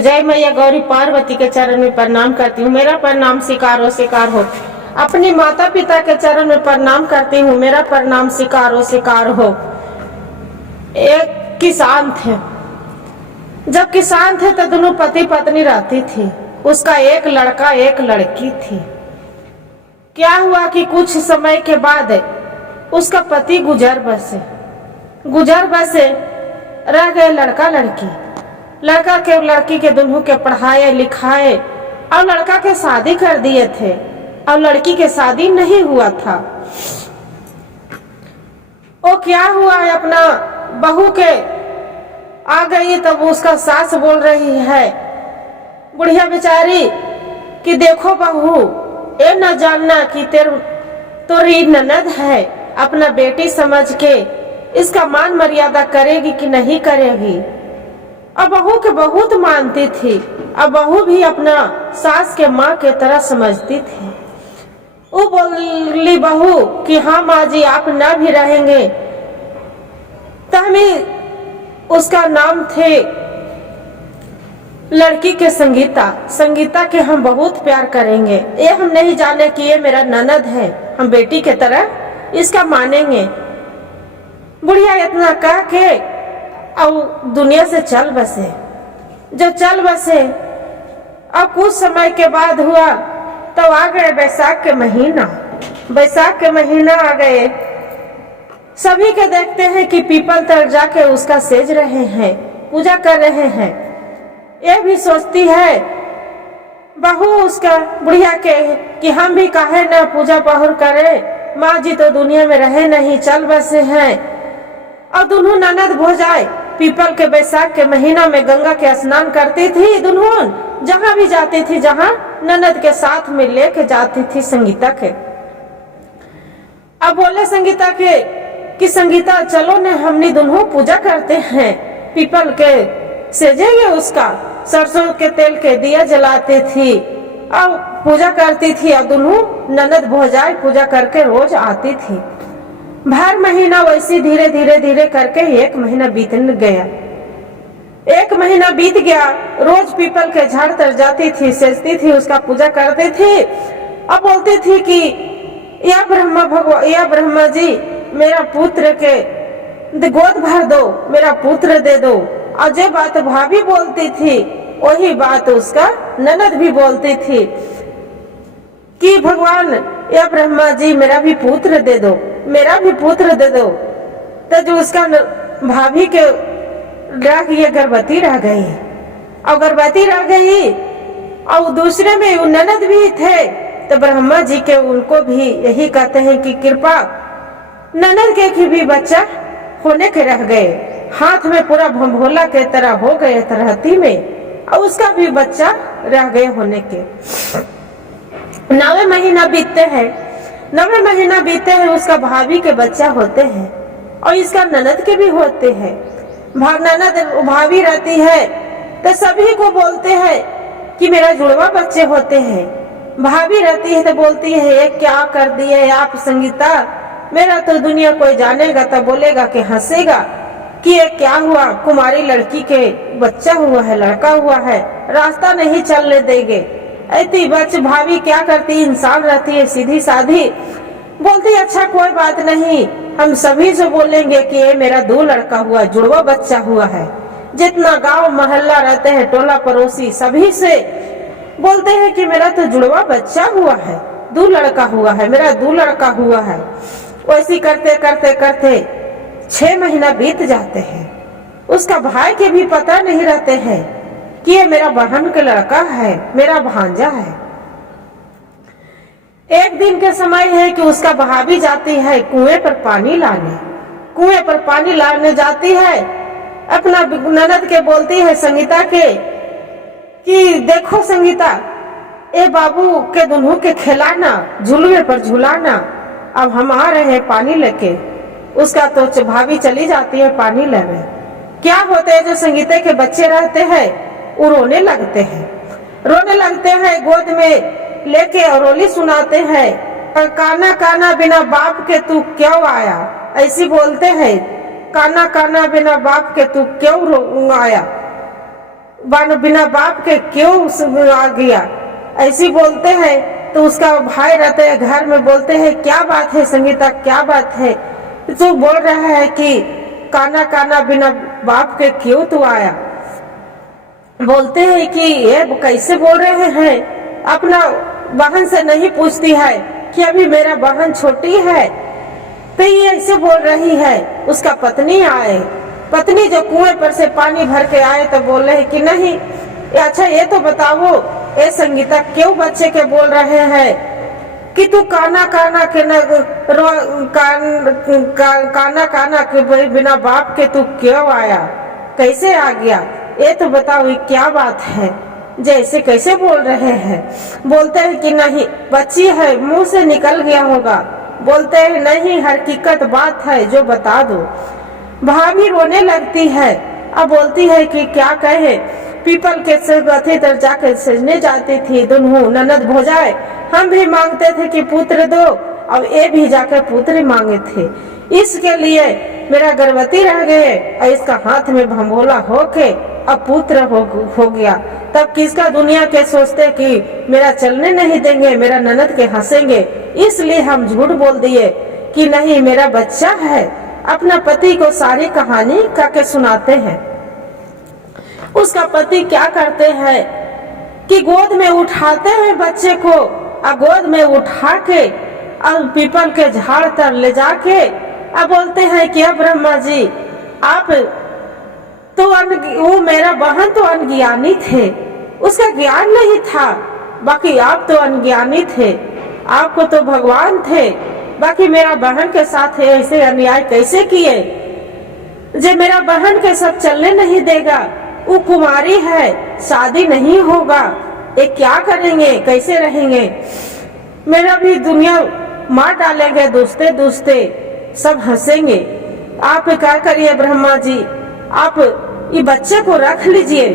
जय मैया गौरी पार्वती के चरण में प्रणाम करती हूँ। मेरा प्रणाम स्वीकार हो। अपने माता पिता के चरण में प्रणाम करती हूँ। मेरा प्रणाम स्वीकार हो। एक किसान थे। जब किसान थे तो दोनों पति पत्नी रहती थी। उसका एक लड़का एक लड़की थी। क्या हुआ कि कुछ समय के बाद उसका पति गुजर बसे रह गए लड़का लड़की के दोनों के पढ़ाए लिखाए और लड़का के शादी कर दिए थे और लड़की के शादी नहीं हुआ था। वो क्या हुआ है, अपना बहू के आ गई तब उसका सास बोल रही है, बुढ़िया बेचारी, कि देखो बहू, ये न जानना कि तोरी ननद है, अपना बेटी समझ के इसका मान मर्यादा करेगी कि नहीं करेगी। और बहू के बहुत मानती थी और बहू भी अपना सास के माँ के तरह समझती थी। वो बोली बहू कि हाँ माँ जी, आप ना भी रहेंगे तो हमें, उसका नाम थे लड़की के संगीता के हम बहुत प्यार करेंगे। ये हम नहीं जाने कि ये मेरा ननद है, हम बेटी के तरह इसका मानेंगे। बुढ़िया इतना कह के और दुनिया से चल बसे। जब चल बसे अब कुछ समय के बाद हुआ तो आ गए बैसाख के महीना आ गए। सभी के देखते हैं कि पीपल तर जाके उसका सेज रहे हैं, पूजा कर रहे हैं। ये भी सोचती है बहू उसका बुढ़िया के कि हम भी काहे ना पूजा पहुर करें, माँ जी तो दुनिया में रहे नहीं, चल बसे हैं। और दोनों ननद भौजाई पीपल के बैसाख के महीना में गंगा के स्नान करती थी। दोनों जहाँ भी जाती थी, जहाँ ननद के साथ में लेके जाती थी संगीता के। अब बोले संगीता के कि संगीता चलो ने, हमने दोनों पूजा करते हैं, पीपल के सेजेंगे उसका। सरसों के तेल के दिया जलाती थी और पूजा करती थी और दोनों ननद भौजाई पूजा करके रोज आती थी। भर महीना वैसे धीरे करके एक महीना बीत गया। रोज पीपल के झाड़ तर जाती थी, सेजती थी, उसका पूजा करती थी और बोलती थी कि या ब्रह्मा जी, मेरा पुत्र के गोद भर दो, मेरा पुत्र दे दो। और जो बात भाभी बोलती थी वही बात उसका ननद भी बोलती थी कि भगवान या ब्रह्मा जी, मेरा भी पुत्र दे दो। तो जो उसका भाभी के ये गर्भवती रह गई और दूसरे में वो ननद भी थे। तो ब्रह्मा जी के उनको भी यही कहते हैं कि कृपा, ननद के भी बच्चा होने के रह गए, हाथ में पूरा भंभोला के तरह हो गए तरहती में, और उसका भी बच्चा रह गए होने के। 9वें महीना बीतते हैं, उसका भाभी के बच्चा होते हैं और इसका ननद के भी होते हैं। ननद भाभी रहती है तो सभी को बोलते हैं कि मेरा जुड़वा बच्चे होते हैं। भाभी रहती है तो बोलती है, ये क्या कर दिए आप संगीता, मेरा तो दुनिया कोई जानेगा तो बोलेगा कि हंसेगा कि ये क्या हुआ, कुमारी लड़की के बच्चा हुआ है, लड़का हुआ है, रास्ता नहीं चलने देंगे। ऐसी भाभी क्या करती, इंसान रहती है सीधी साधी, बोलती अच्छा कोई बात नहीं, हम सभी से बोलेंगे कि ये मेरा 2 लड़का हुआ, जुड़वा बच्चा हुआ है। जितना गांव मोहल्ला रहते हैं, टोला पड़ोसी, सभी से बोलते हैं कि मेरा तो जुड़वा बच्चा हुआ है, 2 लड़का हुआ है, मेरा 2 लड़का हुआ है। वैसे करते 6 महीना बीत जाते हैं। उसका भाई के भी पता नहीं रहते हैं कि ये मेरा बहन का लड़का है, मेरा भांजा है। एक दिन के समय है कि उसका भाभी जाती है कुएं पर पानी लाने जाती है। अपना ननद के बोलती है संगीता के कि देखो संगीता, ए बाबू के दोनों के खिलाना, झुलवे पर झुलाना, अब हम आ रहे हैं पानी लेके। उसका तो भाभी चली जाती है पानी लेने। क्या होते हैं, जो संगीता के बच्चे रहते हैं वो रोने लगते हैं, गोद में लेके और रोली सुनाते हैं। और काना बिना बाप के तू क्यों आया, ऐसी बोलते हैं, काना बिना बाप के तू क्यों आया। बिना बाप के क्यों आ गया, ऐसी बोलते हैं। तो उसका भाई रहते हैं घर में, बोलते हैं क्या बात है संगीता, क्या बात है, तू बोल रहा है कि काना काना बिना बाप के क्यों तू आया। बोलते हैं कि ये कैसे बोल रहे हैं, अपना बहन से नहीं पूछती है कि अभी मेरा बहन छोटी है, तो ये ऐसे बोल रही है। उसका पत्नी आए, पत्नी जो कुएं पर से पानी भर के आए तो बोल रहे कि नहीं, अच्छा ये तो बताओ ए संगीता, क्यों बच्चे के बोल रहे हैं कि तू काना काना के न काना काना के बिना बाप के तू क्यों आया, कैसे आ गया, ये तो बताओ ये क्या बात है, जैसे कैसे बोल रहे हैं। बोलते हैं कि नहीं बच्ची है, मुंह से निकल गया होगा। बोलते हैं नहीं हकीकत बात है जो बता दो। भाभी रोने लगती है, अब बोलती है कि क्या कहे, पीपल के गथे तर जाकर सजने जाती थी दोनों ननद भोजाए, हम भी मांगते थे कि पुत्र दो, अब ये भी जाकर पुत्र मांगे थे, इसके लिए मेरा गर्भवती रह गए और इसका हाथ में भंभोला होके अब पुत्र हो गया। तब किसका दुनिया के सोचते कि मेरा चलने नहीं देंगे, मेरा ननद के हंसेंगे, इसलिए हम झूठ बोल दिए कि नहीं मेरा बच्चा है। अपना पति को सारी कहानी करके सुनाते हैं। उसका पति क्या करते हैं कि गोद में उठाते हैं बच्चे को, और गोद में उठा के और पीपल के झाड़ तर ले जाके अब बोलते हैं कि अब ब्रह्मा जी आप तो वो मेरा बहन तो अनज्ञानी थे, उसका ज्ञान नहीं था, बाकी आप तो अनज्ञानी थे, आपको तो भगवान थे, बाकी मेरा बहन के साथ ऐसे अन्याय कैसे किए, जो मेरा बहन के सब चलने नहीं देगा, वो कुमारी है, शादी नहीं होगा, ये क्या करेंगे, कैसे रहेंगे, मेरा भी दुनिया मार डालेंगे, दोस्ते दोस्ते सब हंसेंगे। आप क्या करिए ब्रह्मा जी, आप ये बच्चे को रख लीजिए।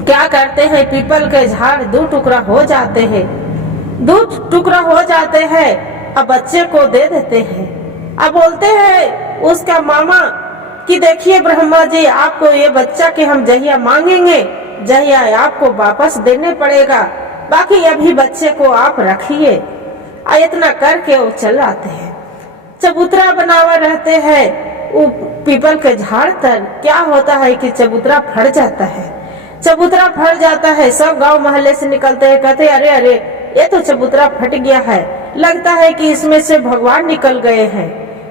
क्या करते हैं, पीपल के झाड़ दो टुकड़ा हो जाते हैं, दो टुकड़ा हो जाते हैं, अब बच्चे को दे देते हैं। अब बोलते हैं उसका मामा कि देखिए ब्रह्मा जी आपको ये बच्चा के हम जहिया मांगेंगे जहिया आपको वापस देने पड़ेगा, बाकी अभी बच्चे को आप रखिए। इतना करके वो चल आते हैं। चबूतरा बनावा रहते हैं वो पीपल के झाड़ तर, क्या होता है कि चबूतरा फट जाता है, चबूतरा फट जाता है, सब गांव मोहल्ले से निकलते हैं, कहते अरे अरे ये तो चबूतरा फट गया है, लगता है कि इसमें से भगवान निकल गए हैं।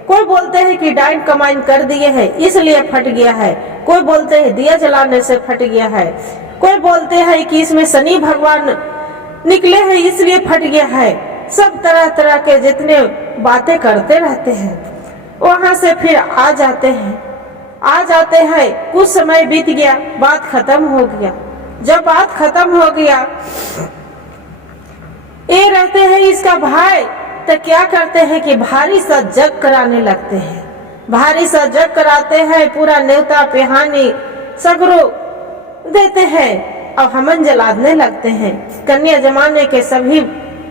कोई बोलते हैं कि डाइन कमाइन कर दिए हैं इसलिए फट गया है, कोई बोलते हैं दिया जलाने से फट गया है, कोई बोलते हैं कि इसमें शनि भगवान निकले हैं इसलिए फट गया है। सब तरह तरह के जितने बातें करते रहते हैं। वहां से फिर आ जाते हैं, कुछ समय बीत गया, बात खत्म हो गया। जब बात खत्म हो गया, ये रहते हैं इसका भाई, तो क्या करते हैं कि भारी सा जग कराने लगते हैं, भारी सा जग कराते हैं, पूरा न्योता पिहानी सगरो देते हैं और हमन जलाने लगते हैं। कन्या जमाने के सभी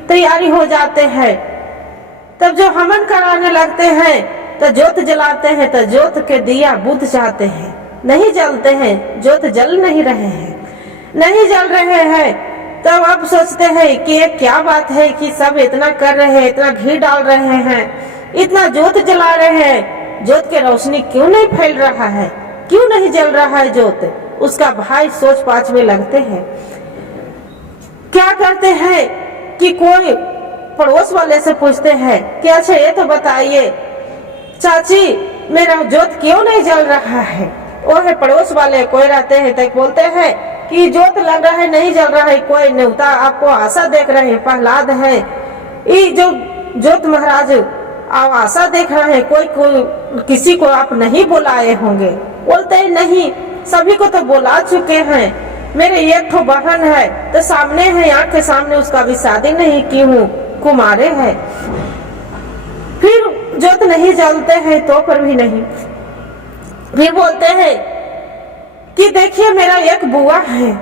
तैयारी हो जाते हैं। तब जो हवन कराने लगते हैं तो जोत जलाते हैं, तो जोत के दिया बुझ जाते हैं, नहीं जलते हैं, जोत जल नहीं रहे हैं, तो अब सोचते हैं कि ये क्या बात है कि सब इतना कर रहे हैं, इतना घी डाल रहे हैं, इतना जोत जला रहे हैं, जोत के रोशनी क्यों नहीं फैल रहा है, क्यों नहीं जल रहा है जोत। उसका भाई सोच पाँच में लगते हैं। क्या करते हैं कि कोई पड़ोस वाले से पूछते हैं कि अच्छा ये तो बताइए चाची मेरा जोत क्यों नहीं जल रहा है। वो है पड़ोस वाले कोई रहते हैं तो बोलते हैं कि जोत लग रहा है नहीं जल रहा है, कोई न्योता आपको आशा देख रहे हैं, प्रहलाद है ये जो जोत महाराज आप आशा देख रहे हैं, कोई किसी को आप नहीं बुलाए होंगे। बोलते हैं नहीं सभी को तो बुला चुके हैं, मेरे एक ठो बहन है तो सामने है, आँख के सामने, उसका भी शादी नहीं की हूँ, कुमारे है। फिर जोत नहीं जलते हैं तो पर भी नहीं। फिर बोलते हैं कि देखिए मेरा एक बुआ है,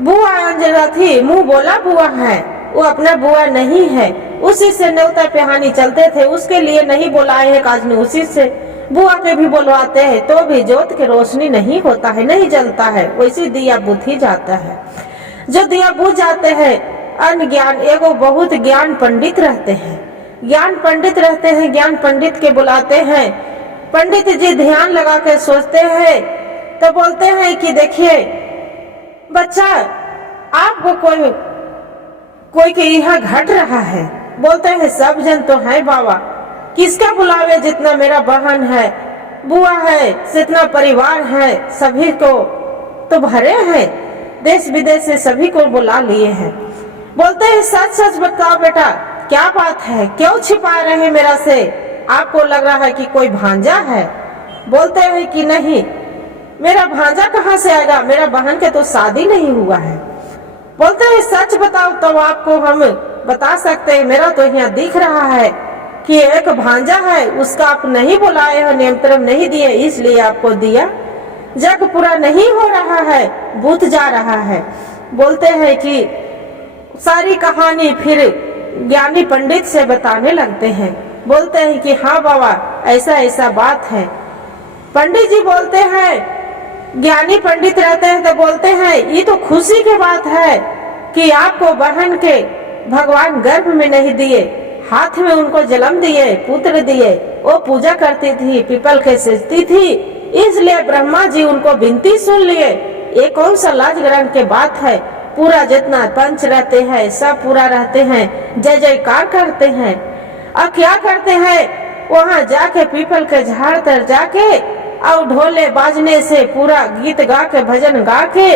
बुआ अंजना थी, मुंह बोला बुआ है, वो अपना बुआ नहीं है, उसी से न्योता पिहानी चलते थे, उसके लिए नहीं बुलाए हैं काज ने, उसी से बुआ के भी बुलवाते हैं तो भी ज्योत की रोशनी नहीं होता है, नहीं जलता है, वैसे दिया बुझ ही जाता है। जो दिया बुझ जाते हैं अनज्ञान, एगो बहुत ज्ञान पंडित रहते हैं, ज्ञान पंडित रहते हैं, ज्ञान पंडित के बुलाते हैं। पंडित जी ध्यान लगा के सोचते हैं तो बोलते हैं कि देखिए बच्चा, आपको कोई के यहाँ घट रहा है। बोलते हैं सब जन तो है बाबा, किसका बुलावे, जितना मेरा बहन है, बुआ है, जितना परिवार है, सभी को तो भरे हैं, देश विदेश से सभी को बुला लिए हैं। बोलते हैं सच सच बताओ बेटा, क्या बात है, क्यों छिपा रहे हैं मेरा से, आपको लग रहा है कि कोई भांजा है। बोलते हैं कि नहीं, मेरा भांजा कहाँ से आएगा, मेरा बहन के तो शादी नहीं हुआ है। बोलते हैं सच बताओ तो आपको हम बता सकते हैं, मेरा तो यहाँ दिख रहा है कि एक भांजा है, उसका आप नहीं बुलाए हो, निमंत्रण नहीं दिए, इसलिए आपको दिया। जग पूरा नहीं हो रहा है, बुझ जा रहा है। बोलते हैं कि सारी कहानी फिर ज्ञानी पंडित से बताने लगते हैं। बोलते हैं कि हाँ बाबा, ऐसा ऐसा बात है। पंडित जी बोलते हैं, ज्ञानी पंडित रहते हैं तो बोलते हैं ये तो खुशी की बात है कि आपको बहन के भगवान गर्भ में नहीं दिए, हाथ में उनको जन्म दिए, पुत्र दिए, वो पूजा करती थी, पीपल के सजती थी, इसलिए ब्रह्मा जी उनको विनती सुन लिए। ये कौन सा लाज ग्रहण के बात है, पूरा जितना पंच रहते हैं सब पूरा रहते हैं, जय जयकार करते हैं। अब क्या करते हैं, वहाँ जाके पीपल के झाड़ तर जाके और ढोले बाजने से पूरा गीत गा के भजन गा के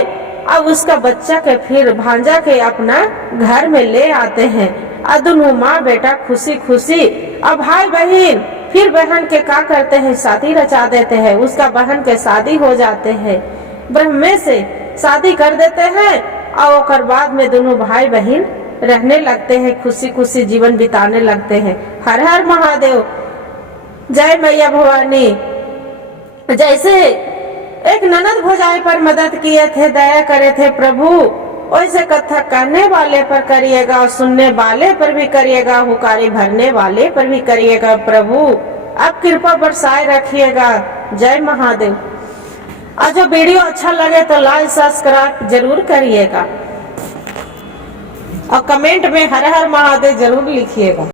अब उसका बच्चा के फिर भांजा के अपना घर में ले आते हैं। दोनों माँ बेटा खुशी खुशी। अब भाई बहन फिर बहन के क्या करते हैं, शादी रचा देते हैं, उसका बहन के शादी हो जाते हैं, ब्रह्मे से शादी कर देते हैं और बाद में दोनों भाई बहन रहने लगते हैं, खुशी खुशी जीवन बिताने लगते हैं। हर हर महादेव, जय मैया भवानी। जैसे एक ननद भौजाई पर मदद किए थे, दया करे थे प्रभु, वैसे कथा कहने वाले पर करिएगा, सुनने वाले पर भी करिएगा, हुकारी भरने वाले पर भी करिएगा प्रभु, आप कृपा बरसाए रखिएगा। जय महादेव। आज जो वीडियो अच्छा लगे तो लाइक सब्सक्राइब जरूर करिएगा और कमेंट में हर हर महादेव जरूर लिखिएगा।